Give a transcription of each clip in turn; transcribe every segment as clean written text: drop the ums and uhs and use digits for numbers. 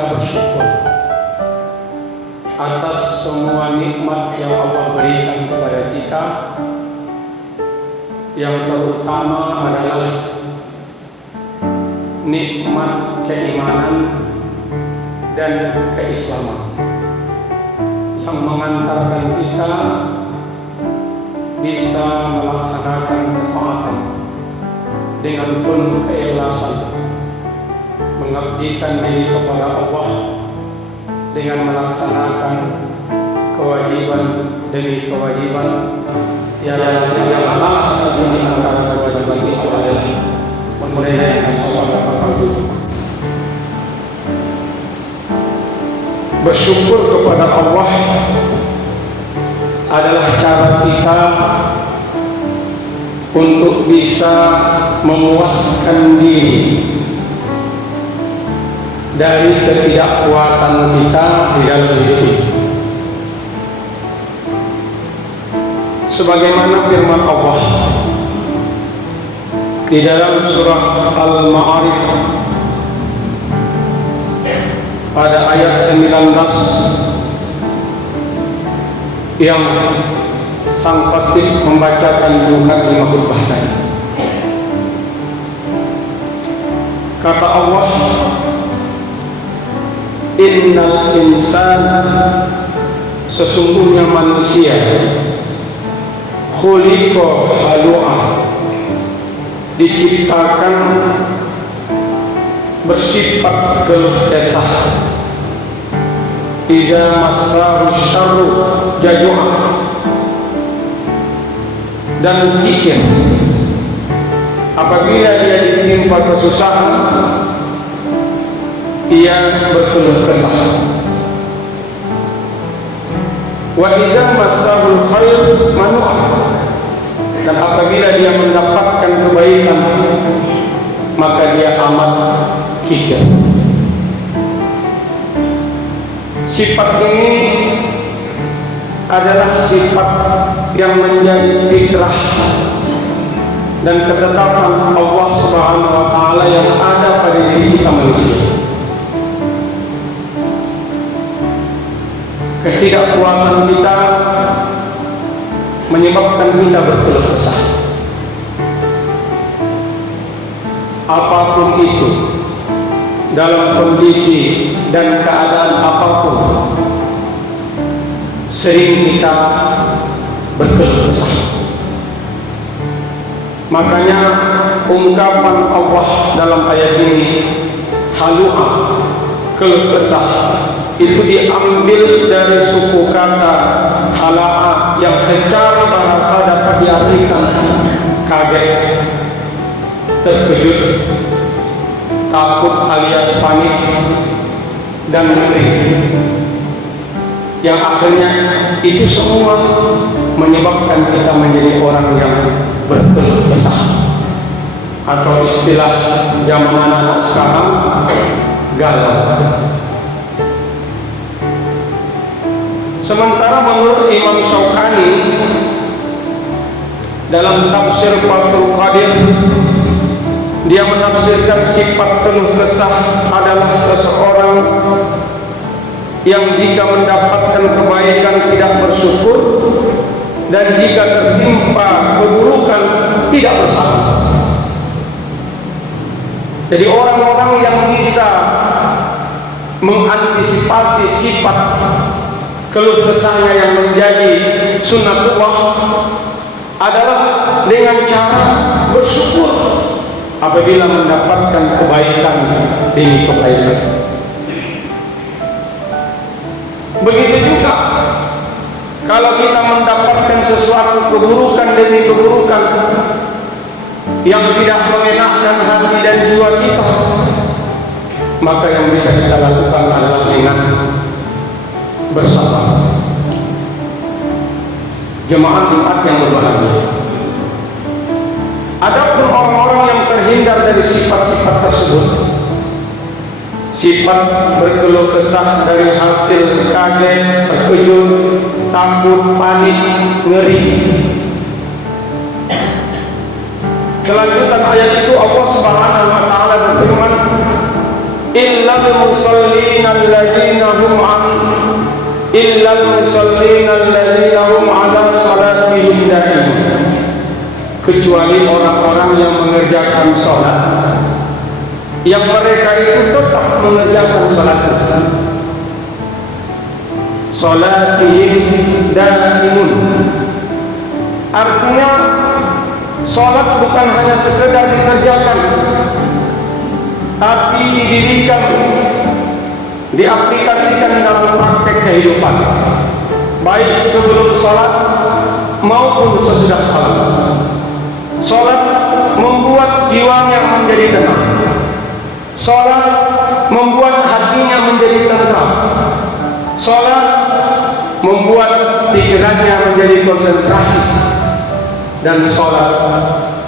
kita bersyukur atas semua nikmat yang Allah berikan kepada kita. Yang terutama adalah nikmat keimanan dan keislaman yang mengantarkan kita bisa melaksanakan ketaatan dengan penuh keikhlasan, mengabdikan diri kepada Allah dengan melaksanakan kewajiban demi kewajiban yang salah satu di antara kewajiban itu adalah menunaikan sholat fardu. Bersyukur kepada Allah adalah cara kita untuk bisa memuaskan diri dari ketidakpuasan kita di dalam hidup ini. Sebagaimana firman Allah di dalam surah Al-Ma'arij pada ayat 19 yang sang khatib membacakan mukadimah khutbah tadi. Kata Allah, innal insana, sesungguhnya manusia, khuliqa halu'a, diciptakan bersifat keluh kesah. Idza massahu syarru jazu'a, dan kikir apabila dia ditimpa kesusahan ia berkeluh kesah. Wa idza massahu khair manu'a, dan apabila dia mendapatkan kebaikan maka dia amat kikir. Sifat ini adalah sifat yang menjadi fitrah dan ketetapan Allah Subhanahu wa taala yang ada pada diri kita manusia. Ketidakpuasan kita menyebabkan kita berkeluh kesah. Apapun itu, dalam kondisi dan keadaan apapun, sering kita berkeluh kesah. Makanya ungkapan Allah dalam ayat ini, halu'a, keluh kesah, itu diambil dari suku kata hala'a yang secara bahasa dapat diartikan kaget, terkejut, takut alias panik, dan ngeri, yang akhirnya itu semua menyebabkan kita menjadi orang yang berkeluh kesah, atau istilah zaman anak sekarang, galau. Sementara menurut Imam Syaukani dalam tafsir Fathul Qadir, dia menafsirkan sifat keluh kesah adalah seseorang yang jika mendapatkan kebaikan tidak bersyukur, dan jika tertimpa keburukan tidak bersabar. Jadi orang-orang yang bisa mengantisipasi sifat keluh kesahnya yang menjadi sunnatullah adalah dengan cara bersyukur apabila mendapatkan kebaikan demi kebaikan. Begitu juga kalau kita mendapatkan sesuatu keburukan demi keburukan yang tidak mengenakkan hati dan jiwa kita, maka yang bisa kita lakukan adalah dengan bersabar. Jemaah Jumat yang berbahagia, adapun orang-orang yang terhindar dari sifat-sifat tersebut, sifat berkeluh kesah dari hasil kaget, terkejut, takut, panik, ngeri. Kelanjutan ayat itu Allah Subhanahu wa taala berfirman, illal musallina alladzina hum ala salatihim da'imun, kecuali orang-orang yang mengerjakan sholat yang mereka itu tetap mengerjakan sholat. Salatihim da'imun artinya sholat bukan hanya sekedar dikerjakan, tapi didirikan, diaplikasikan dalam praktek kehidupan, baik sebelum sholat maupun sesudah sholat. Sholat membuat jiwanya menjadi tenang, sholat membuat hatinya menjadi tenang, sholat membuat pikirannya menjadi konsentrasi, dan sholat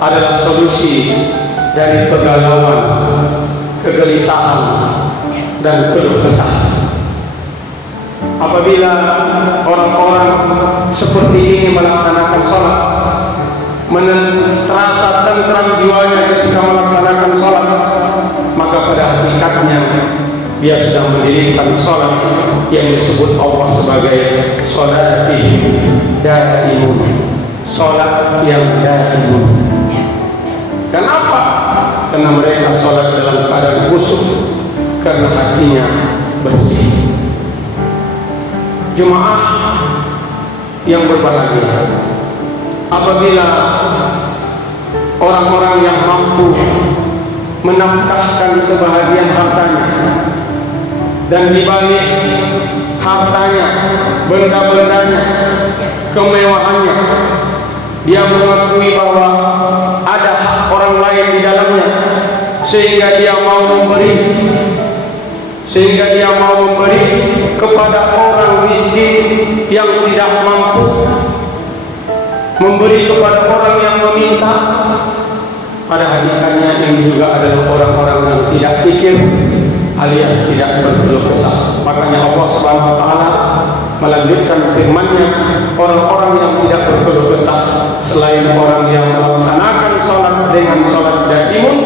adalah solusi dari kegalauan, kegelisahan, dan keluh kesah. Apabila orang-orang seperti ini melaksanakan sholat, terasa tentram jiwanya ketika melaksanakan sholat, maka pada hakikatnya dia sudah mendirikan sholat yang disebut Allah sebagai sholatihim da'imun, sholat yang da'imun. Kenapa? Karena mereka sholat dalam keadaan khusyuk, karena hatinya bersih. Jemaah yang berbahagia, apabila orang-orang yang mampu menafkahkan sebahagian hartanya, dan dibalik hartanya, benda-bendanya, kemewahannya, dia mengakui bahwa ada hak orang lain di dalamnya, sehingga dia mau memberi kepada orang miskin yang tidak mampu, memberi kepada orang yang meminta. Pada hakikatnya ini juga adalah orang-orang yang tidak pikir alias tidak berkeluh kesah. Makanya Allah Subhanahu wa taala melanjutkan firman-Nya, orang-orang yang tidak berkeluh kesah selain orang yang melaksanakan sholat dengan sholat da'imun,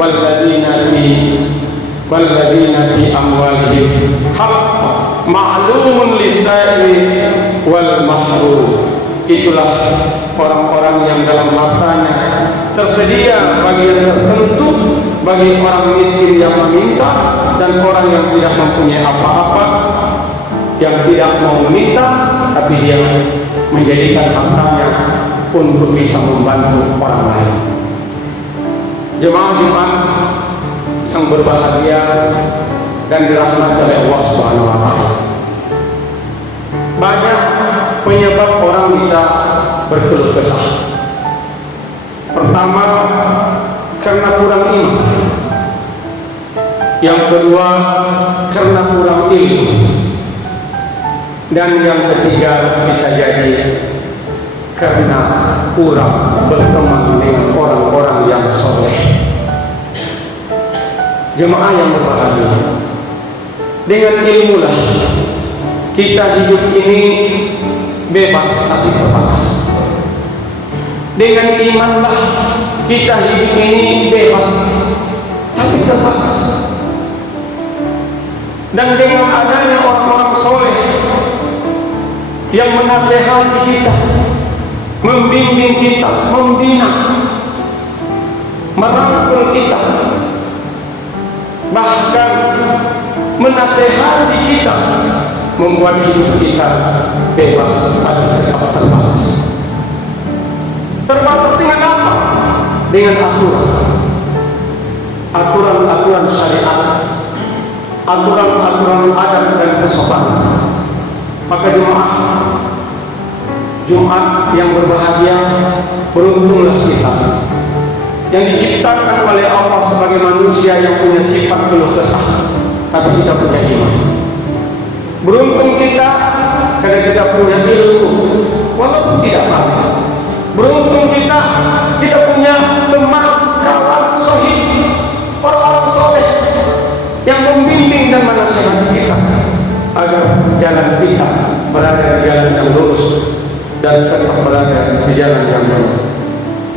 walladzina fi amwalihim haqq ma'lumun lis-sa'ili wal mahrum. Itulah orang-orang yang dalam hartanya tersedia bagian tertentu bagi orang miskin yang meminta, dan orang yang tidak mempunyai apa-apa, yang tidak mau meminta, tapi dia menjadikan hartanya untuk bisa membantu orang lain. Jemaah Jumat yang berbahagia dan dirahmati oleh Allah Subhanahu wa taala, banyak penyebab orang bisa berkeluh kesah. Pertama, karena kurang iman. Yang kedua, karena kurang ilmu. Dan yang ketiga bisa jadi karena kurang berteman dengan orang-orang yang soleh. Jemaah yang berbahagia, dengan ilmulah kita hidup ini bebas tapi terbatas. Dengan imanlah kita hidup ini bebas tapi terbatas. Dan dengan adanya orang-orang soleh yang menasehati kita, membimbing kita, membina, merangkul kita, bahkan menasehati kita, membuat hidup kita bebas tapi tetap terbatas. Terbatas dengan apa? Dengan aturan syariat, aturan adat dan kesopanan. Maka Jumat yang berbahagia, beruntunglah kita yang diciptakan oleh Allah sebagai manusia yang punya sifat keluh kesah, tapi kita punya iman. Beruntung kita karena kita punya ilmu walaupun tidak banyak. Beruntung kita punya teman, kawan, sohib, orang-orang soleh yang membimbing dan menasihati kita agar jalan kita berada di jalan yang lurus dan tetap berada di jalan yang lurus.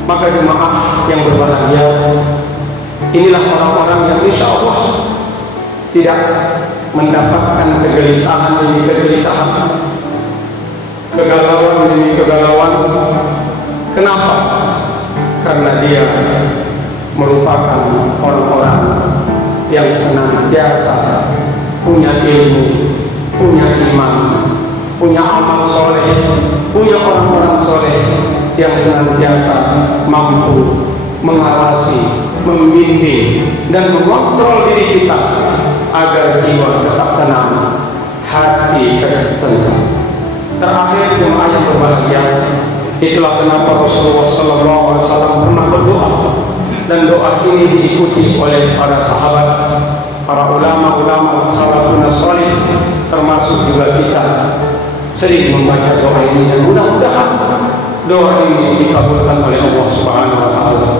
Maka jemaah yang berbahagia, inilah orang-orang yang insya Allah tidak mendapatkan kegelisahan demi kegelisahan, kegalauan demi kegalauan. Kenapa? Karena dia merupakan orang-orang yang senantiasa punya ilmu, punya iman, punya amal soleh, punya orang-orang soleh yang senantiasa mampu mengawasi, membimbing dan mengontrol diri kita agar jiwa tetap tenang, hati tetap tenang. Terakhir jemaah yang berbahagia, itulah kenapa Rasulullah SAW pernah berdoa, dan doa ini diikuti oleh para sahabat, para ulama-ulama salafun salih, termasuk juga kita sering membaca doa ini, dan mudah-mudahan doa ini dikabulkan oleh Allah Subhanahu wa taala.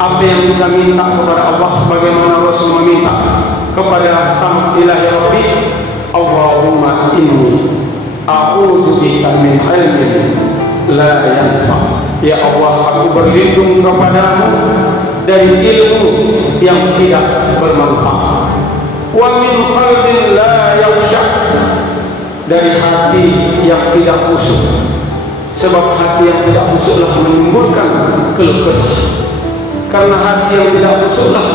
Apa yang kita minta kepada Allah sebagaimana Rasul meminta kepada Sang Ilahi Rabbi, Allahumma inni a'udzubika min ilmin la yanfa. Ya Allah, aku berlindung kepadamu dari ilmu yang tidak bermanfaat. Wa min qalbin la yakhsha, dari hati yang tidak khusyuk. Sebab hati yang tidak khusyuklah menimbulkan keluh kesah. Karena hati yang tidak khusyuklah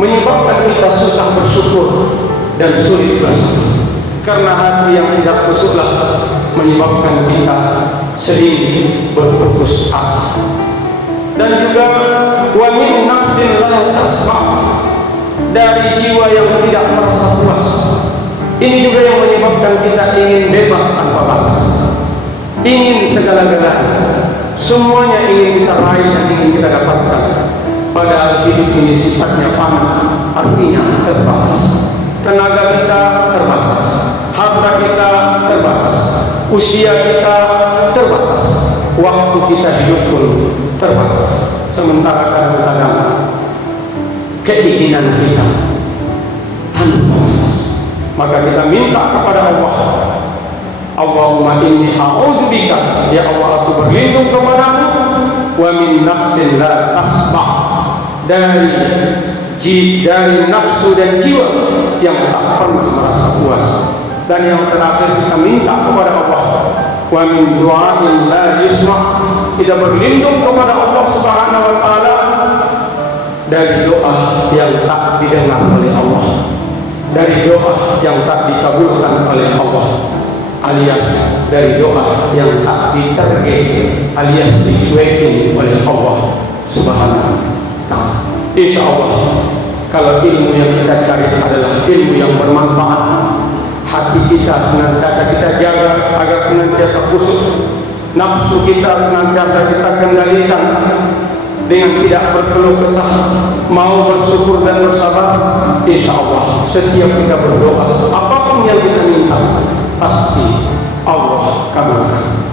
menyebabkan kita susah bersyukur dan sulit bersabar. Karena hati yang tidak khusyuklah menyebabkan kita sering berputus asa. Dan juga wa min nafsin la tasma, dari jiwa yang tidak merasa puas. Ini juga yang menyebabkan kita ingin bebas tanpa batas, ingin segala-galanya, semuanya ingin kita raih dan ingin kita dapatkan. Padahal hidup ini sifatnya fana, artinya terbatas. Tenaga kita terbatas, harta kita terbatas, usia kita terbatas, waktu kita hidup pun terbatas. Sementara kadang-kadang keinginan kita tanpa batas. Maka kita minta kepada Allah, Allahumma inni a'udzubika, ya Allah aku berlindung kepadamu, wa min nafsin la tasma, dari nafsu dan jiwa yang tak pernah merasa puas. Dan yang terakhir kita minta kepada Allah, wa min du'ain la yusma, kita berlindung kepada Allah Subhanahu wa taala dari doa yang tak didengar oleh Allah, dari doa yang tak dikabulkan oleh Allah, alias dari doa yang tak diterge, alias dicuekin oleh Allah Subhanahu wa ta'ala. Insya Allah, kalau ilmu yang kita cari adalah ilmu yang bermanfaat, hati kita senantiasa kita jaga agar senantiasa khusyuk, nafsu kita senantiasa kita kendalikan dengan tidak berkeluh kesah, mau bersyukur dan bersabar. Insya Allah, setiap kita berdoa, apapun yang kita minta, pasti Allah kabulkan.